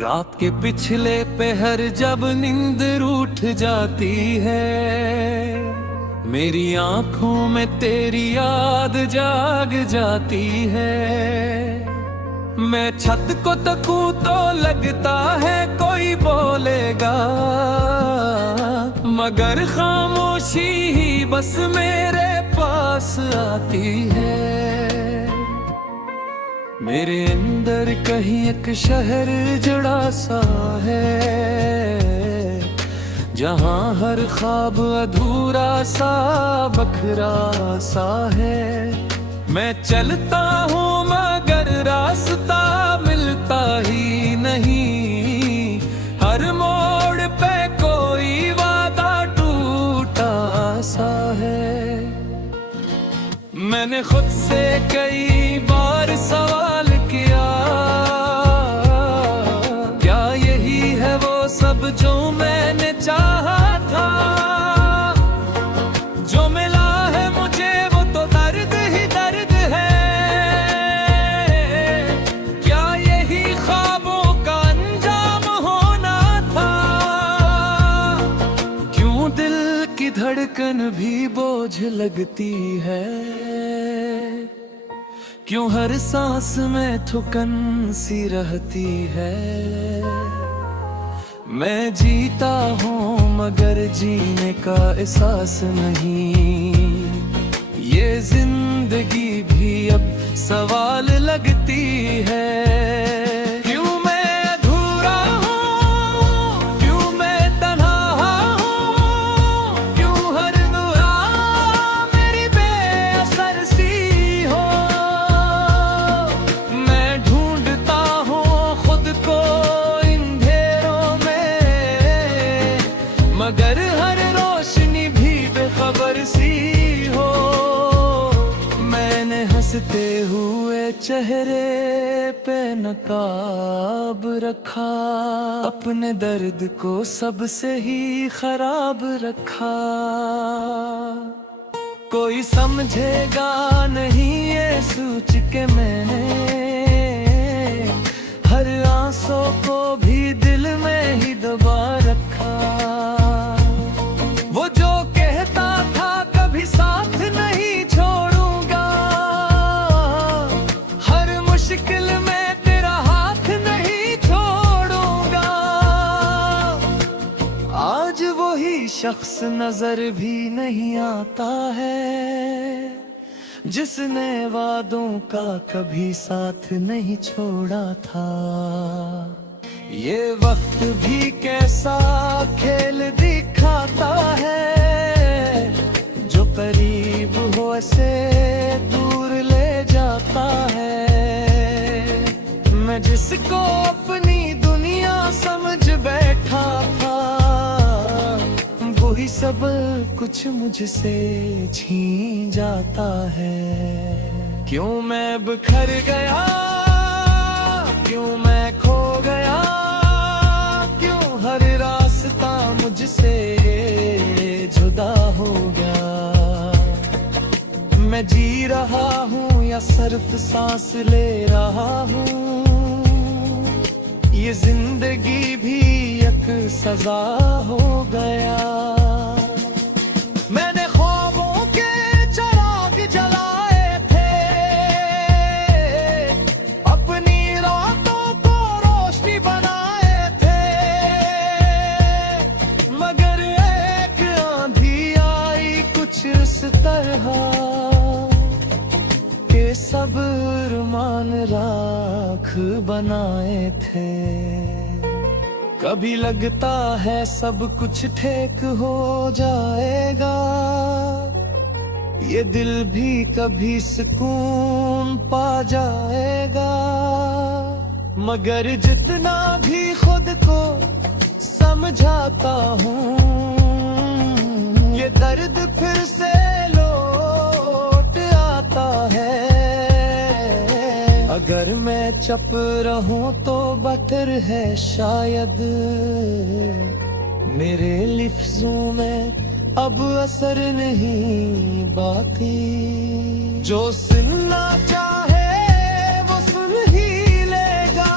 रात के पिछले पहर जब नींद रूठ जाती है, मेरी आंखों में तेरी याद जाग जाती है। मैं छत को तकूं तो लगता है कोई बोलेगा, मगर खामोशी ही बस मेरे पास आती है। मेरे अंदर कहीं एक शहर जुड़ा सा है, जहां हर ख्वाब अधूरा सा बखरा सा है। मैं चलता हूँ मगर रास्ता मिलता ही नहीं, हर मोड़ पे कोई वादा टूटा सा है। मैंने खुद से कई बार सवाल किया, क्या यही है वो सब जो मैंने चाहा था? जो मिला है मुझे वो तो दर्द ही दर्द है। क्या यही ख्वाबों का अंजाम होना था? क्यों दिल की धड़कन भी बोझ लगती है? क्यों हर सांस में थुकन सी रहती है? मैं जीता हूँ मगर जीने का एहसास नहीं, ये जिंदगी भी अब सवाल लगती है। क्यों मैं अधूरा हूँ, क्यों मैं तन्हा हूँ, क्यों हर दुआ मेरी बेअसर सी हो। मैं ढूंढता हूँ खुद को इन अंधेरों में, मगर हर रोशनी भी बेखबर सी हो। मैंने हंसते हुए चेहरे पे नकाब रखा, अपने दर्द को सबसे ही खराब रखा। कोई समझेगा नहीं ये सोच के मैंने हर आंसू को भी दिल में ही दबा रखा। वो जो कहता था कभी साथ नहीं छोड़ूंगा, हर मुश्किल में तेरा हाथ नहीं छोड़ूंगा। आज वही शख्स नजर भी नहीं आता है, जिसने वादों का कभी साथ नहीं छोड़ा था। ये वक्त भी कैसा खेल दिखाता है, जो करीब हो ऐसे दूर ले जाता है। मैं जिसको अपनी दुनिया समझ बैठा था, वही सब कुछ मुझसे छीन जाता है। क्यों मैं बिखर गया, क्यों मैं खो गया, क्यों हर रास्ता मुझसे जुदा हो गया। मैं जी रहा हूँ या सिर्फ सांस ले रहा हूँ, ये जिंदगी भी एक सजा हो गया। मैंने ख्वाबों के चिराग जलाए थे, अपनी रातों को रोशनी बनाए थे, मगर एक आंधी आई कुछ इस तरह के सब अरमान राख बनाए थे। कभी लगता है सब कुछ ठीक हो जाएगा, ये दिल भी कभी सुकून पा जाएगा। मगर जितना भी खुद को समझाता हूँ, ये दर्द फिर से लौट आता है। अगर मैं चुप रहूं तो बेहतर है शायद, मेरे लफ्जों में अब असर नहीं बाकी। जो सुनना चाहे वो सुन ही लेगा,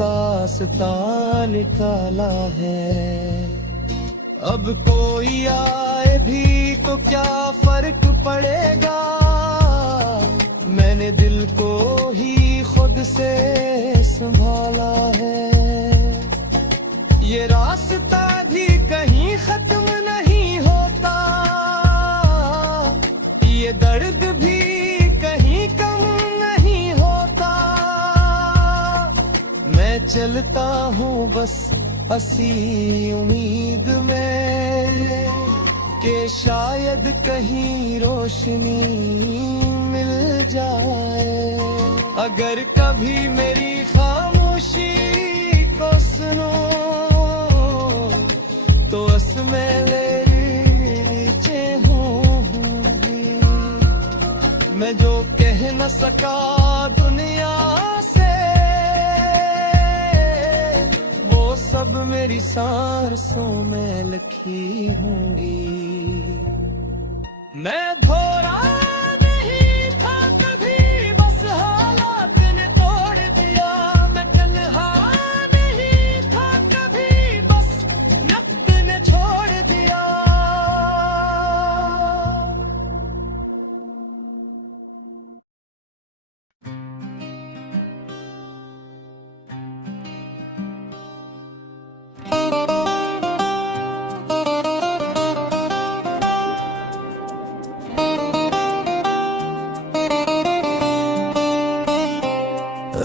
रास्ता निकाला है। अब कोई आए भी तो क्या फर्क पड़ेगा, मैंने दिल को ही खुद से संभाला है। ये रास्ता भी कहीं खत्म नहीं होता, ये दर्द भी कहीं कम नहीं होता। मैं चलता हूँ बस हंसी उम्मीद में कि शायद कहीं रोशनी मिल जाए। अगर कभी मेरी खामोशी को सुनो तो उसमें नीचे होंगी। मैं जो कह न सका दुनिया से, वो सब मेरी सांसों में लिखी होंगी। मैं धोरा नहीं था कभी, बस हालात ने तोड़ दिया। मैं तन्हा नहीं था कभी, बस वक्त ने छोड़ दिया।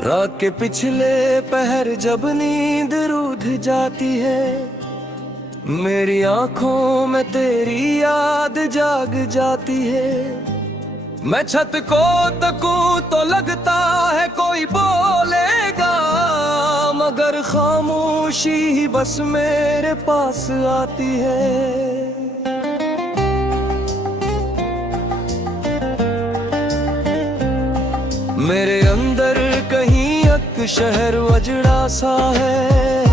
रात के पिछले पहर जब नींद रूठ जाती है, मेरी आंखों में तेरी याद जाग जाती है। मैं छत को तकूं तो लगता है कोई बोलेगा, मगर खामोशी ही बस मेरे पास आती है। मेरे अंदर कहीं एक शहर उजड़ा सा है,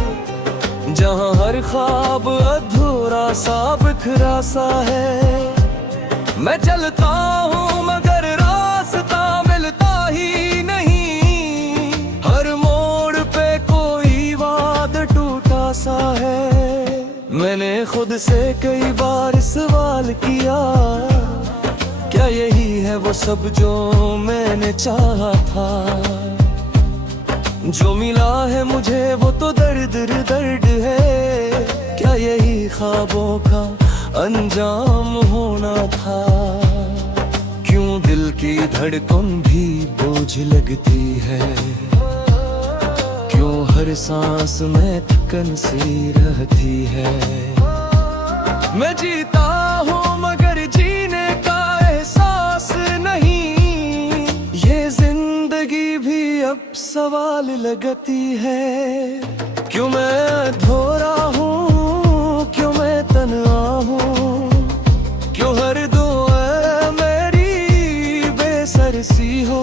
जहां हर ख्वाब अधूरा सा बिखरा सा है। मैं चलता हूँ मगर रास्ता मिलता ही नहीं, हर मोड़ पे कोई वाद टूटा सा है। मैंने खुद से कई बार सवाल किया, क्या यही है वो सब जो मैंने चाहा था। जो मिला है मुझे वो तो दर्द दर्द है, क्या यही ख्वाबों का अंजाम होना था। क्यों दिल की धड़कन भी बोझ लगती है, क्यों हर सांस में थकन सी रहती है। मैं जीता हूँ मगर जीने का एहसास नहीं, ये जिंदगी भी अब सवाल लगती है। क्यों मैं अधूरा हूँ, क्यों मैं तन्हा हूँ, क्यों हर दुआ मेरी बेसर सी हो।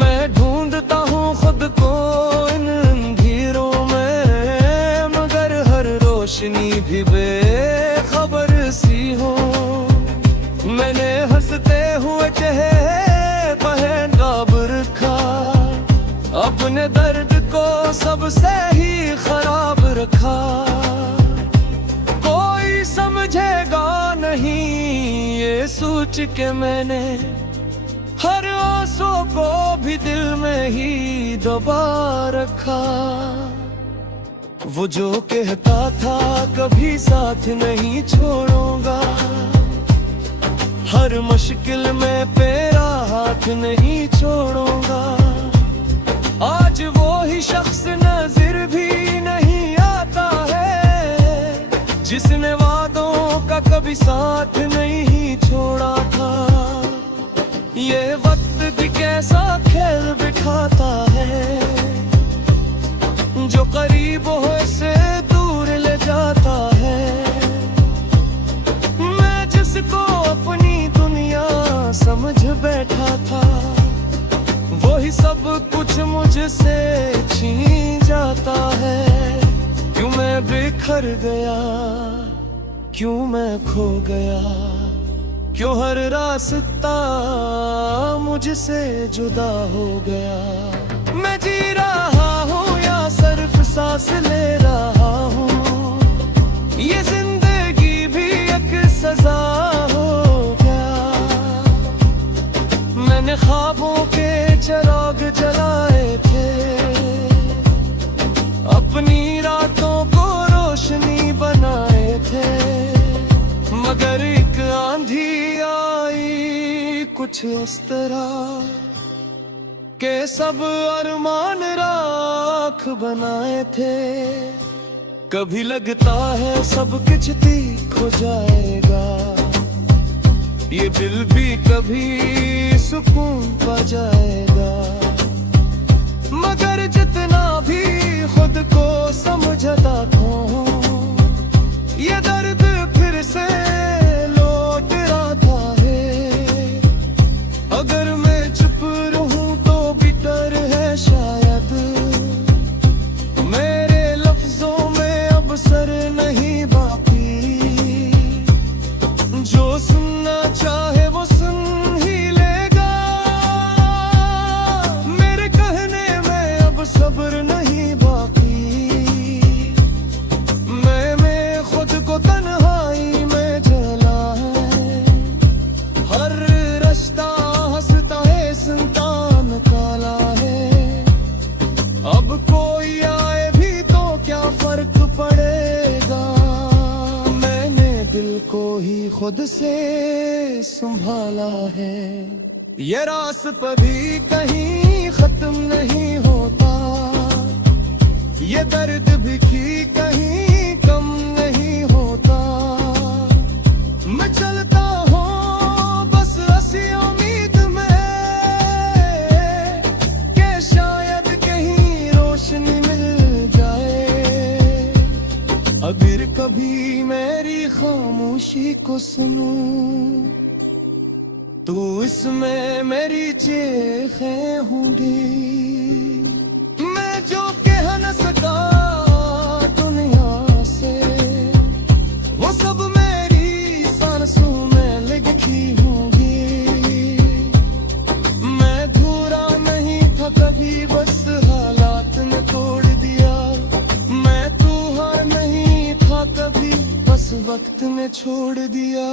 मैं ढूंढता हूँ खुद को इन अंधेरों में, मगर हर रोशनी भी बेखबर सी हो। मैंने हंसते हुए चेहरे पर नकाब रखा, अपने दर्द को सबसे ही खराब रखा। कोई समझेगा नहीं ये सोच के मैंने हर आंसू को भी दिल में ही दबा रखा। वो जो कहता था कभी साथ नहीं छोड़ूंगा, हर मुश्किल में तेरा हाथ नहीं छोड़ूंगा। आज वो ही शख्स नजर भी नहीं आता है, जिसने वादों का कभी साथ नहीं छोड़ा था। ये वक्त भी कैसा खेल बिठाता है, जो करीब हो से दूर ले जाता है। मैं जिसको अपनी दुनिया समझ बैठा था, वही सब कुछ मुझसे छीन जाता है। क्यों मैं बिखर गया, क्यों मैं खो गया, क्यों हर रास्ता मुझसे जुदा हो गया। मैं जी रहा हूँ या सिर्फ सांस ले रहा हूँ, ये जिंदगी भी एक सजा हो क्या। मैंने ख्वाबों के चिराग जलाए थे, अपनी रातों को रोशनी बनाए थे, मगर एक आंधी आई कुछ इस तरह के सब अरमान राख बनाए थे। कभी लगता है सब कुछ तीख हो जाएगा, ये दिल भी कभी सुकून पा जाएगा, मगर जितना भी खुद को समझता हूँ, ये दर्द फिर से लौट आता है। अगर मैं चुप रहूं तो बिटर है शायद, मेरे लफ्जों में अब सर नहीं बाकी, जो सुनना चाहे वो सुन ही लेगा। मेरे कहने में अब सब्र नहीं बाकी, मैं खुद को तन्हाई में जला है। हर रास्ता हंसता है, संतान काला है, अब कोई आए भी तो क्या फर्क पड़ेगा। मैंने दिल को ही खुद से संभाला है, ये रास्ता भी कहीं खत्म नहीं होता, ये दर्द भी कहीं कम नहीं होता। मैं चलता हूँ बस ऐसी उम्मीद में कि शायद कहीं रोशनी मिल जाए। अगर कभी मेरी खामोशी को सुनूं तो इसमें मेरी चीखें होंगी। मैं जो कह न सका दुनिया से, वो सब मेरी सांसों में लिखी होंगी। मैं अधूरा नहीं था कभी, बस हालात ने तोड़ दिया। मैं तू हार नहीं था कभी, बस वक्त ने छोड़ दिया।